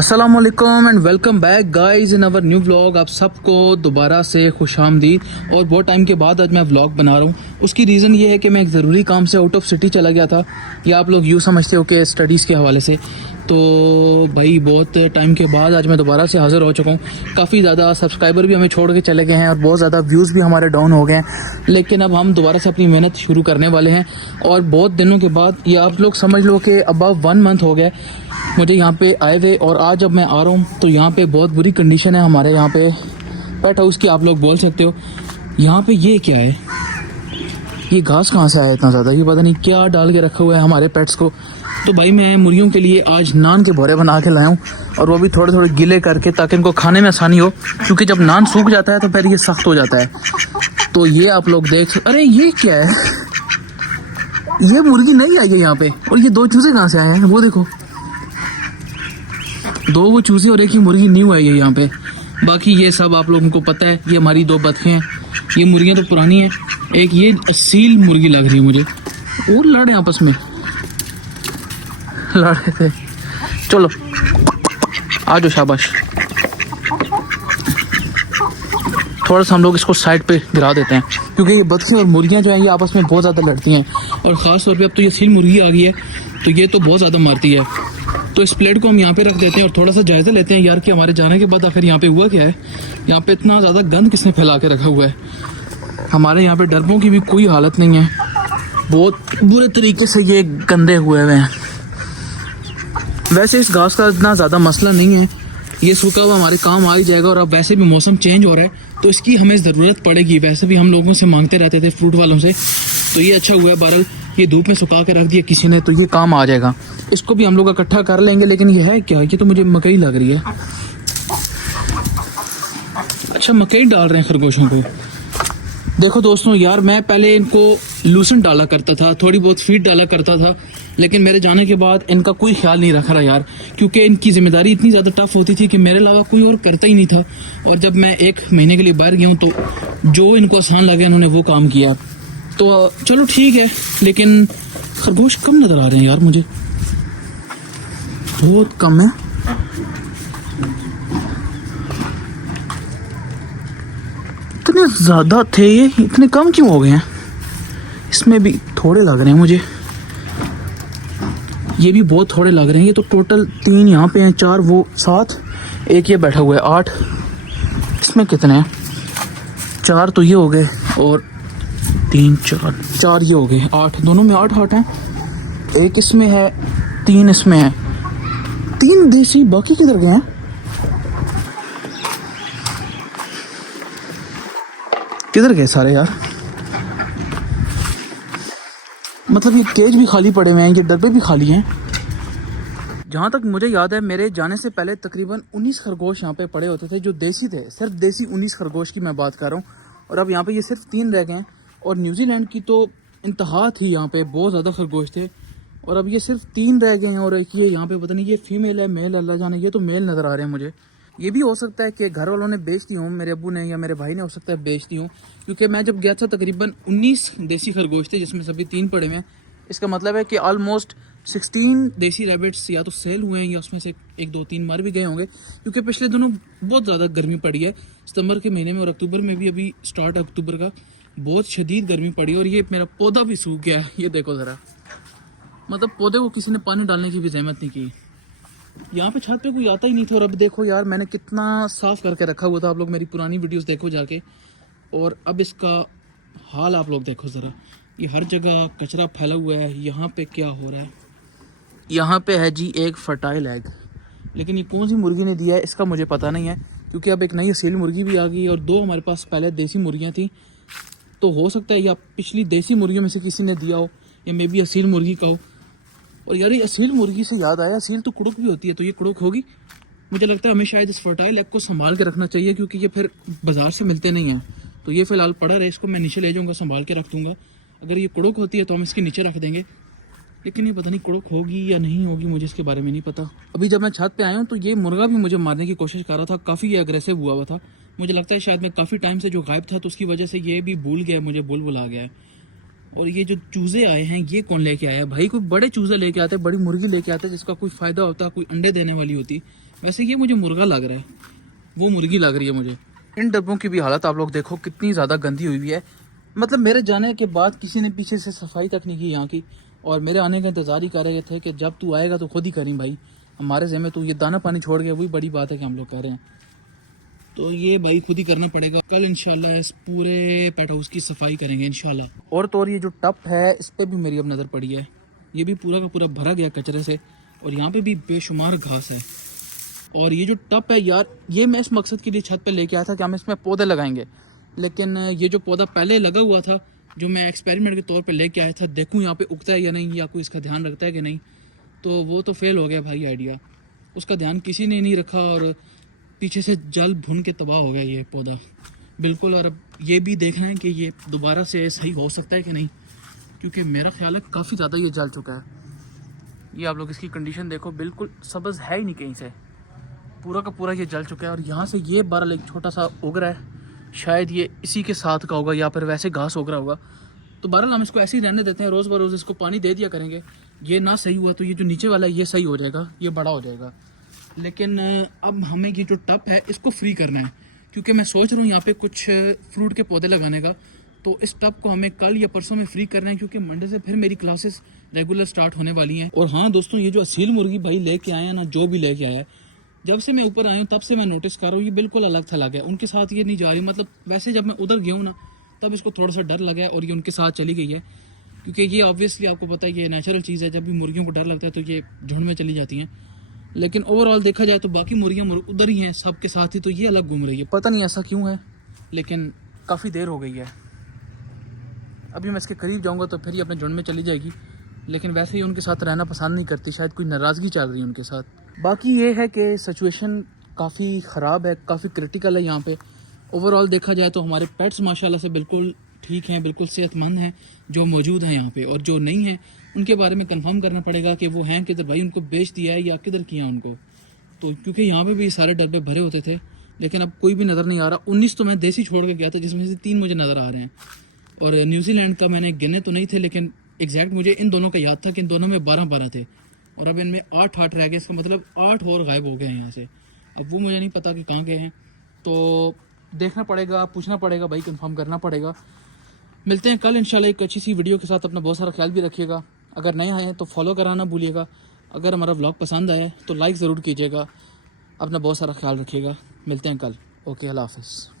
अस्सलाम वालेकुम and welcome back guys in our new vlog. आप सबको दोबारा से खुशामदीद। और बहुत टाइम के बाद आज मैं व्लॉग बना रहा हूँ। उसकी रीज़न ये है कि मैं एक ज़रूरी काम से आउट ऑफ सिटी चला गया था, या आप लोग यूँ समझते हो कि स्टडीज़ के हवाले से। तो भाई बहुत टाइम के बाद आज मैं दोबारा से हाज़िर हो चुका हूँ। काफ़ी ज़्यादा सब्सक्राइबर भी हमें छोड़ के चले गए हैं और बहुत ज़्यादा व्यूज़ भी हमारे डाउन हो गए हैं, लेकिन अब हम दोबारा से अपनी मेहनत शुरू करने वाले हैं। और बहुत दिनों के बाद, ये आप लोग समझ लो कि अबाव 1 मंथ हो गया मुझे यहाँ पे आए हुए। और आज जब मैं आ रहा हूँ तो यहाँ पे बहुत बुरी कंडीशन है हमारे यहाँ पे पेट हाउस की, आप लोग बोल सकते हो। यहाँ पे ये क्या है, ये घास कहाँ से आया इतना ज़्यादा, ये पता नहीं क्या डाल के रखा हुआ है हमारे पेट्स को। तो भाई मैं मुर्गियों के लिए आज नान के बोरे बना के लाया हूँ, और वो भी थोड़े थोड़े गीले करके, ताकि इनको खाने में आसानी हो, क्योंकि जब नान सूख जाता है तो फिर ये सख्त हो जाता है। तो ये आप लोग देख, अरे ये क्या है, ये मुर्गी नहीं आई है यहाँ पे। और ये 2 चूजे कहाँ से आए हैं, वो देखो, 2 वो चूजे और एक ही मुर्गी न्यू आई है यहाँ पे। बाकी ये सब आप लोगों को पता है, ये हमारी 2 बतखें हैं। ये मुर्गियाँ तो पुरानी हैं, एक ये असील मुर्गी लग रही है मुझे। और लड़े आपस में, लड़े थे। चलो आ जाओ, शाबाश। थोड़ा सा हम लोग इसको साइड पे गिरा देते हैं, क्योंकि ये बतखें और मुर्गियाँ जो हैं ये आपस में बहुत ज़्यादा लड़ती हैं। और ख़ास तौर पे अब तो ये असील मुर्गी आ गई है, तो ये तो बहुत ज़्यादा मारती है। तो इस प्लेट को हम यहाँ पे रख देते हैं और थोड़ा सा जायज़ा लेते हैं यार कि हमारे जाने के बाद आखिर यहाँ पे हुआ क्या है। यहाँ पे इतना ज़्यादा गंद किसने फैला के रखा हुआ है। हमारे यहाँ पे डरबों की भी कोई हालत नहीं है, बहुत बुरे तरीके से ये गंदे हुए हैं। वैसे इस घास का इतना ज़्यादा मसला नहीं है, ये सूखा हुआ हमारे काम आ ही जाएगा। और अब वैसे भी मौसम चेंज हो रहा है तो इसकी हमें ज़रूरत पड़ेगी। वैसे भी हम लोगों से मांगते रहते थे, फ्रूट वालों से। तो ये अच्छा हुआ है बहरहाल, ये धूप में सुखा के रख दिया किसी ने, तो ये काम आ जाएगा। इसको भी हम लोग इकट्ठा कर लेंगे। लेकिन ये है क्या, ये तो मुझे मकई लग रही है। अच्छा, मकई डाल रहे हैं खरगोशों को। देखो दोस्तों यार, मैं पहले इनको लूसेंट डाला करता था, थोड़ी बहुत फीड डाला करता था, लेकिन मेरे जाने के बाद इनका कोई ख्याल नहीं रखा रहा यार, क्योंकि इनकी जिम्मेदारी इतनी ज़्यादा टफ होती थी कि मेरे अलावा कोई और करता ही नहीं था। और जब मैं 1 महीने के लिए बाहर गया हूँ तो जो इनको आसान लगे इन्होंने वो काम किया। तो चलो ठीक है, लेकिन खरगोश कम नज़र आ रहे हैं यार मुझे, बहुत कम है। इतने ज़्यादा थे ये, इतने कम क्यों हो गए हैं। इसमें भी थोड़े लग रहे हैं मुझे, ये भी बहुत थोड़े लग रहे हैं। ये तो टोटल 3 यहाँ पे हैं, 4 वो 7, एक ये बैठा हुआ है 8। इसमें कितने हैं, 4 तो ये हो गए और 3 4 ये हो गए 8। दोनों में 8 हैं। एक इसमें है, 3 इसमें है, 3 देसी। बाकी किधर गए हैं, किधर गए सारे यार। मतलब ये केज भी खाली पड़े हुए हैं, ये डब्बे भी खाली हैं। जहाँ तक मुझे याद है, मेरे जाने से पहले तकरीबन 19 खरगोश यहाँ पे पड़े होते थे जो देसी थे, सिर्फ देसी 19 खरगोश की मैं बात कर रहा हूँ। और अब यहाँ पे ये सिर्फ 3 रह गए हैं। और न्यूजीलैंड की तो इंतहा थी, यहाँ पे बहुत ज़्यादा खरगोश थे, और अब ये सिर्फ 3 रह गए हैं। और एक ये यहाँ पे पता नहीं ये फीमेल है मेल, अल्लाह जाने। ये तो मेल नज़र आ रहे हैं मुझे। ये भी हो सकता है कि घर वालों ने बेच दी हूँ, मेरे अब्बू ने या मेरे भाई ने हो सकता है बेच दी हूँ, क्योंकि मैं जब गया था तकरीबन 19 देसी खरगोश थे, जिसमें सभी 3 पड़े हुए हैं। इसका मतलब है कि ऑलमोस्ट 16 देसी रैबिट्स या तो सेल हुए हैं, या उसमें से 1 2 3 मर भी गए होंगे, क्योंकि पिछले दिनों बहुत ज़्यादा गर्मी पड़ी है। सितंबर के महीने में और अक्टूबर में भी, अभी स्टार्ट है अक्टूबर का, बहुत शदीद गर्मी पड़ी है। और ये मेरा पौधा भी सूख गया है, ये देखो ज़रा। मतलब पौधे को किसी ने पानी डालने की भी जहमत नहीं की। यहाँ पे छत पे कोई आता ही नहीं था। और अब देखो यार, मैंने कितना साफ़ करके रखा हुआ था, आप लोग मेरी पुरानी वीडियोस देखो जाके। और अब इसका हाल आप लोग देखो ज़रा, ये हर जगह कचरा फैला हुआ है। यहाँ पे क्या हो रहा है, यहाँ पे है जी एक फर्टाइल एग, लेकिन ये कौन सी मुर्गी ने दिया है इसका मुझे पता नहीं है, क्योंकि अब एक नई असील मुर्गी भी आ गई और 2 हमारे पास पहले देसी मुर्गियाँ थी। तो हो सकता है या पिछली देसी मुर्गियों में से किसी ने दिया हो, या मे बी असील मुर्गी का हो। और यार ये असील मुर्गी से याद आया, असील तो कुड़ुक भी होती है, तो ये कुड़ुक होगी। मुझे लगता है हमें शायद इस फर्टाइल एग को संभाल के रखना चाहिए, क्योंकि ये फिर बाजार से मिलते नहीं हैं। तो ये फ़िलहाल पड़ा रहे, इसको मैं नीचे ले जाऊँगा, संभाल के रख दूँगा। अगर ये कुड़ुक होती है तो हम इसके नीचे रख देंगे, लेकिन ये पता नहीं कुड़ुक होगी या नहीं होगी, मुझे इसके बारे में नहीं पता। अभी जब मैं छत पे आया हूँ तो ये मुर्गा भी मुझे मारने की कोशिश कर रहा था, काफ़ी ये अग्रेसिव हुआ था। मुझे लगता है शायद मैं काफ़ी टाइम से जो गायब था, तो उसकी वजह से ये भी भूल गया, मुझे बुला गया है। और ये जो चूजे आए हैं, ये कौन लेके आया है भाई? कोई बड़े चूजे लेके आते, बड़ी मुर्गी लेके आते जिसका कोई फ़ायदा होता, कोई अंडे देने वाली होती। वैसे ये मुझे मुर्गा लग रहा है, वो मुर्गी लग रही है मुझे। इन डब्बों की भी हालत आप लोग देखो कितनी ज़्यादा गंदी हुई हुई है। मतलब मेरे जाने के बाद किसी ने पीछे से सफाई तक नहीं की यहाँ की, और मेरे आने का इंतज़ार ही कर रहे थे कि जब तू आएगा तो खुद ही करें भाई, हमारे ज़िम्मे तू ये दाना पानी छोड़ गया, वही बड़ी बात है कि हम लोग कह रहे हैं। तो ये भाई खुद ही करना पड़ेगा। कल इंशाल्लाह इस पूरे पेट हाउस की सफाई करेंगे इंशाल्लाह। और तो और ये जो टप है इस पर भी मेरी अब नज़र पड़ी है, ये भी पूरा का पूरा भरा गया कचरे से, और यहाँ पे भी बेशुमार घास है। और ये जो टप है यार, ये मैं इस मकसद के लिए छत पे लेके आया था कि हम इसमें पौधे लगाएंगे, लेकिन ये जो पौधा पहले लगा हुआ था जो मैं एक्सपेरिमेंट के तौर पे लेके आया था, देखूँ यहाँ पे उगता है या नहीं, या कोई इसका ध्यान रखता है कि नहीं, तो वो तो फेल हो गया भाई आइडिया। उसका ध्यान किसी ने नहीं रखा और पीछे से जल भुन के तबाह हो गया ये पौधा बिल्कुल। और अब ये भी देखना है कि ये दोबारा से सही हो सकता है कि नहीं, क्योंकि मेरा ख्याल है काफ़ी ज़्यादा ये जल चुका है। ये आप लोग इसकी कंडीशन देखो, बिल्कुल सब्ज़ है ही नहीं कहीं से, पूरा का पूरा ये जल चुका है। और यहाँ से ये बहरहाल एक छोटा सा उग रहा है, शायद ये इसी के साथ का होगा या फिर वैसे घास उग रहा होगा। तो बहरहाल हम इसको ऐसे ही रहने देते हैं, रोज़ बरोज़ इसको पानी दे दिया करेंगे। ये ना सही हुआ तो ये जो नीचे वाला है ये सही हो जाएगा, ये बड़ा हो जाएगा। लेकिन अब हमें ये जो टप है इसको फ्री करना है, क्योंकि मैं सोच रहा हूँ यहाँ पे कुछ फ्रूट के पौधे लगाने का। तो इस टप को हमें कल या परसों में फ्री करना है, क्योंकि मंडे से फिर मेरी क्लासेस रेगुलर स्टार्ट होने वाली हैं। और हाँ दोस्तों, ये जो असील मुर्गी भाई लेके आए हैं ना, जो भी लेके आया है, जब से मैं ऊपर आया हूँ तब से मैं नोटिस कर रहा हूँ ये बिल्कुल अलग थलग गया, उनके साथ ये नहीं जा रही। मतलब वैसे जब मैं उधर गया हूँ ना तब इसको थोड़ा सा डर लगा है और ये उनके साथ चली गई है, क्योंकि ये ऑब्वियसली आपको पता है ये नेचुरल चीज़ है, जब भी मुर्गियों को डर लगता है तो ये झुंड में चली जाती हैं। लेकिन ओवरऑल देखा जाए तो बाकी मुर्गियाँ उधर ही हैं सबके साथ ही, तो ये अलग घूम रही है, पता नहीं ऐसा क्यों है, लेकिन काफ़ी देर हो गई है। अभी मैं इसके करीब जाऊँगा तो फिर ये अपने झुंड में चली जाएगी, लेकिन वैसे ही उनके साथ रहना पसंद नहीं करती, शायद कोई नाराज़गी चल रही है उनके साथ। बाकी ये है कि सिचुएशन काफ़ी ख़राब है, काफ़ी क्रिटिकल है यहाँ पे। ओवरऑल देखा जाए तो हमारे पेट्स माशाल्लाह से बिल्कुल ठीक हैं, बिल्कुल सेहतमंद हैं जो मौजूद हैं यहाँ पे, और जो नहीं हैं उनके बारे में कंफर्म करना पड़ेगा कि वो हैं किधर, भाई उनको बेच दिया है या किधर किया उनको। तो क्योंकि यहाँ पे भी सारे डब्बे भरे होते थे, लेकिन अब कोई भी नज़र नहीं आ रहा। 19 तो मैं देसी छोड़ के गया था, जिसमें से 3 मुझे नज़र आ रहे हैं, और न्यूजीलैंड का मैंने गिने तो नहीं थे, लेकिन एग्जैक्ट मुझे इन दोनों का याद था कि इन दोनों में 12-12 थे, और अब इनमें 8-8 रह गए। इसका मतलब 8 और गायब हो गए हैं यहाँ से। अब वो मुझे नहीं पता कि कहाँ गए हैं, तो देखना पड़ेगा, पूछना पड़ेगा भाई, कंफर्म करना पड़ेगा। मिलते हैं कल इंशाल्लाह एक अच्छी सी वीडियो के साथ। अपना बहुत सारा ख्याल भी रखिएगा, अगर नए आए हैं तो फॉलो कराना भूलिएगा, अगर हमारा व्लॉग पसंद आया तो लाइक ज़रूर कीजिएगा। अपना बहुत सारा ख्याल रखिएगा, मिलते हैं कल। ओके, अल्लाह हाफ़िज़।